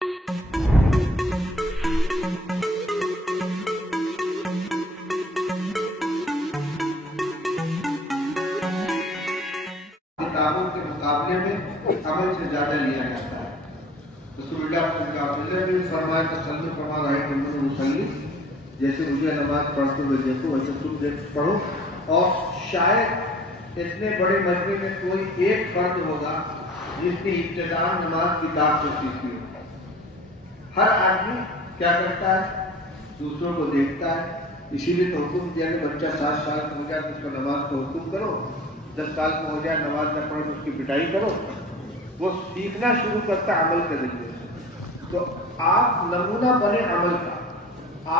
किताबों के मुकाबले में अमल से ज्यादा लिया जाता है। रसूलुल्लाह ने फरमाया तसल्लु कमा रअयतमुनी मुसल्ली, जैसे मुझे नमाज पढ़ते हुए देखो वैसे तुम पढ़ो। और शायद इतने बड़े मजमे में कोई एक फर्द होगा जिसने इब्तिदान नमाज किताब से सीखी हो। हर आदमी क्या करता है, दूसरों को देखता है। इसीलिए तो हुक्म दिया कि बच्चा 7 साल का हो जाए तो उसको नमाज का हुक्म करो, 10 साल का हो जाए नमाज न पढ़े तो उसकी पिटाई करो। वो सीखना शुरू करता अमल के जरिए से। तो आप नमूना बने अमल का,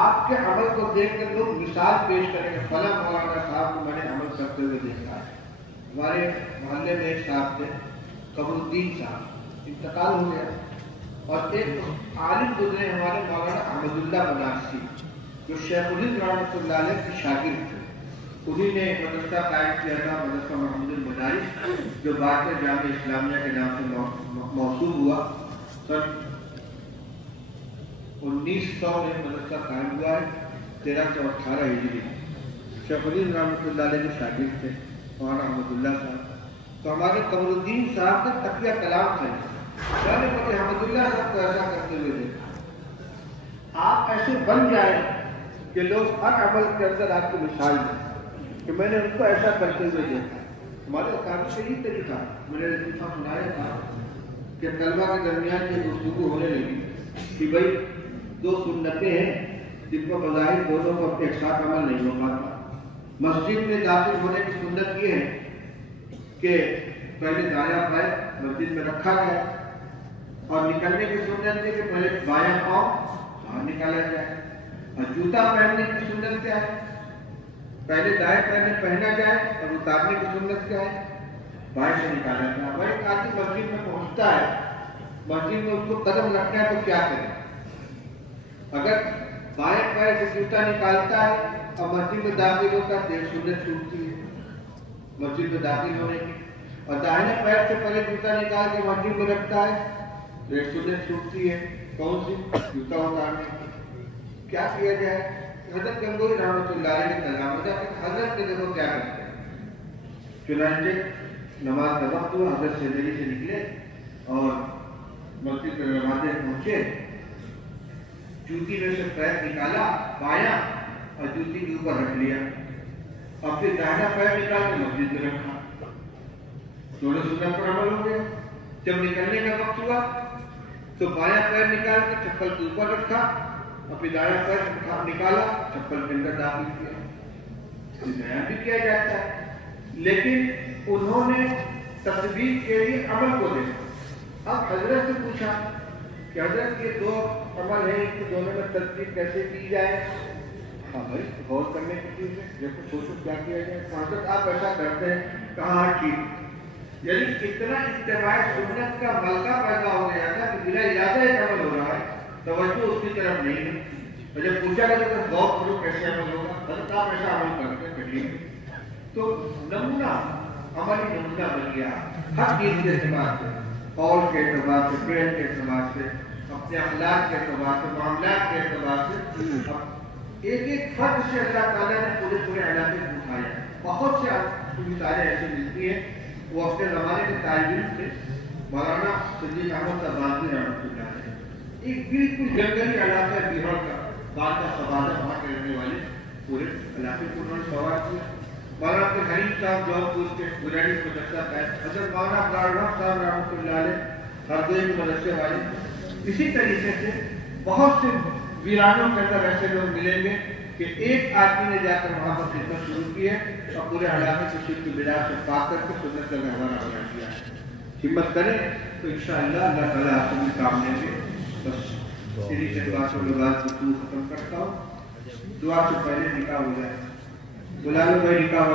आपके अमल को देखकर लोग मिसाल पेश करेंगे, फला मौलाना साहब को मैंने अमल करते हुए देखा है। हमारे मोहल्ले में एक साहब थे, कमरुद्दीन साहब, इंतकाल हो गया। और एक आलिम गुजरे हमारे मौलाना अहमदुल्लाह बनारसी, जो शेखुल हिंद रहमतुल्लाह अलैह के शागिर्द थे। उन्हीं ने मदरसा कायम किया था, मदरसा मोहम्मदुल मदारिस, जो बाद में जामिया इस्लामिया के नाम से मौसूल हुआ। सन 1900 में मदरसा कायम हुआ है, 1318 हिजरी। शेखुल हिंद रहमतुल्लाह अलैह के शागिर्द थे मौलाना अहमदुल्लाह साहब। तो हमारे कमरुद्दीन साहब ने तकिया कलाम थे, मैंने मुझे अहमदुल्लाह साहब को ऐसा करते हुए देखा। आप ऐसे बन जाए कि लोग हर अमल के अंदर आपकी मिसाल दें कि मैंने उनको ऐसा करते हुए देखा। हमारे काम से यही तरीका मैंने लतीफा सुनाया था कि तलबा के दरमियान ये गुफ्तगू होने लगी कि भाई 2 सुन्नतें हैं जिनको बज़ाहिर दोनों को एक साथ अमल नहीं हो पाता। मस्जिद में दाखिल होने की सुन्नत ये है कि पहले दायां पैर मस्जिद में रखा जाए, और निकलने की सुन्नत है कि पहले बायां पांव बाहर निकाला जाए। और जूता पहनने की सुन्नत क्या है, पहले दाएं पैर में पहना जाए और उतारने की सुन्नत क्या है, बाएं से निकाला जाए। वही आदमी मस्जिद में पहुंचता है, मस्जिद में उसको कदम रखना है तो क्या करे? अगर बाएं पैर से जूता निकालता है और मस्जिद में दाखिल होता है तो सुन्नत छूटती है मस्जिद में दाखिल होने की। और दाहिने पैर से पहले जूता निकाल के मस्जिद में रखता है तो एक सुन्नत छूटती है। कौन सी? जूता उतारने की। क्या किया जाए? हजरत गंगोई रहमतुल्लाह अलैह ने कहा, हजरत के देखो क्या करते हैं। चुनांचे नमाज का वक्त हुआ, हजरत से देरी से निकले और मस्जिद में नमाज़े पहुंचे। जूती में से पैर निकाला बायां और जूती के ऊपर रख लिया, और फिर दाहिना पैर निकाल के मस्जिद में रखा। दोनों सुन्नत पर अमल हो गया। जब निकलने का वक्त हुआ तो बायां पैर निकाल के चप्पल के ऊपर रखा, और फिर दायां पैर निकाला, चप्पल के अंदर दाखिल किया। नया भी किया जाता है, लेकिन उन्होंने तस्बीह के लिए अमल को देखा। अब हजरत से पूछा कि हजरत ये 2 अमल है, इनके दोनों में तस्बीह कैसे की जाए? हाँ भाई, गौर करने की चीज है, देखो सोचो क्या किया जाए। हजरत आप ऐसा करते हैं, कहा ठीक। यानी इतना इत्तेबाए सुन्नत का मलका पैदा हो गया था कि बिना इरादा एक अमल हो रहा है, तवज्जो उसकी तरफ नहीं है। और जब पूछा गया तो गौर करो कैसे अमल होगा, हजरत आप ऐसा अमल करते हैं ठीक। तो नमूना अमली नमूना बन गया हर चीज के एतबार से, कौल के एतबार से, फिल्म के एतबार से, अपने अखलाक के एतबार से, मामलात के एतबार से। एक फर्द से अल्लाह ताला ने पूरे इलाके को उठाया। बहुत से मिसालें ऐसी मिलती है। वो अपने जमाने के तालिब थे, मौलाना सिद्दीक अहमद अब्बासी रहमतुल्लाह अलैह। एक बिल्कुल जंगली इलाका बिहार का बात का सवाल है, वहाँ के रहने वाले पूरे इलाके को उन्होंने सवाल किया। मौलाना अब्दुल हलीम साहब जौनपुर के गुजरानी मदरसा का, हजरत मौलाना अब्दुल साहब रहमतुल्लाह अलैह हरदोई के मदरसे वाले। इसी तरीके से बहुत से वीरानों के अंदर ऐसे लोग मिलेंगे कि एक आदमी ने जाकर वहां पर खिदमत शुरू की है और पूरे इलाके को शिर्क बिदअत से पाक करके सुन्नत का रहवाना बना दिया है। हिम्मत करें तो इंशाअल्लाह अल्लाह ताला आपको भी काम देंगे। बस इन्हीं के दुआ से बात को खत्म करता हूँ। दुआ से पहले निकाह हो जाए, बुला लो भाई निकाह।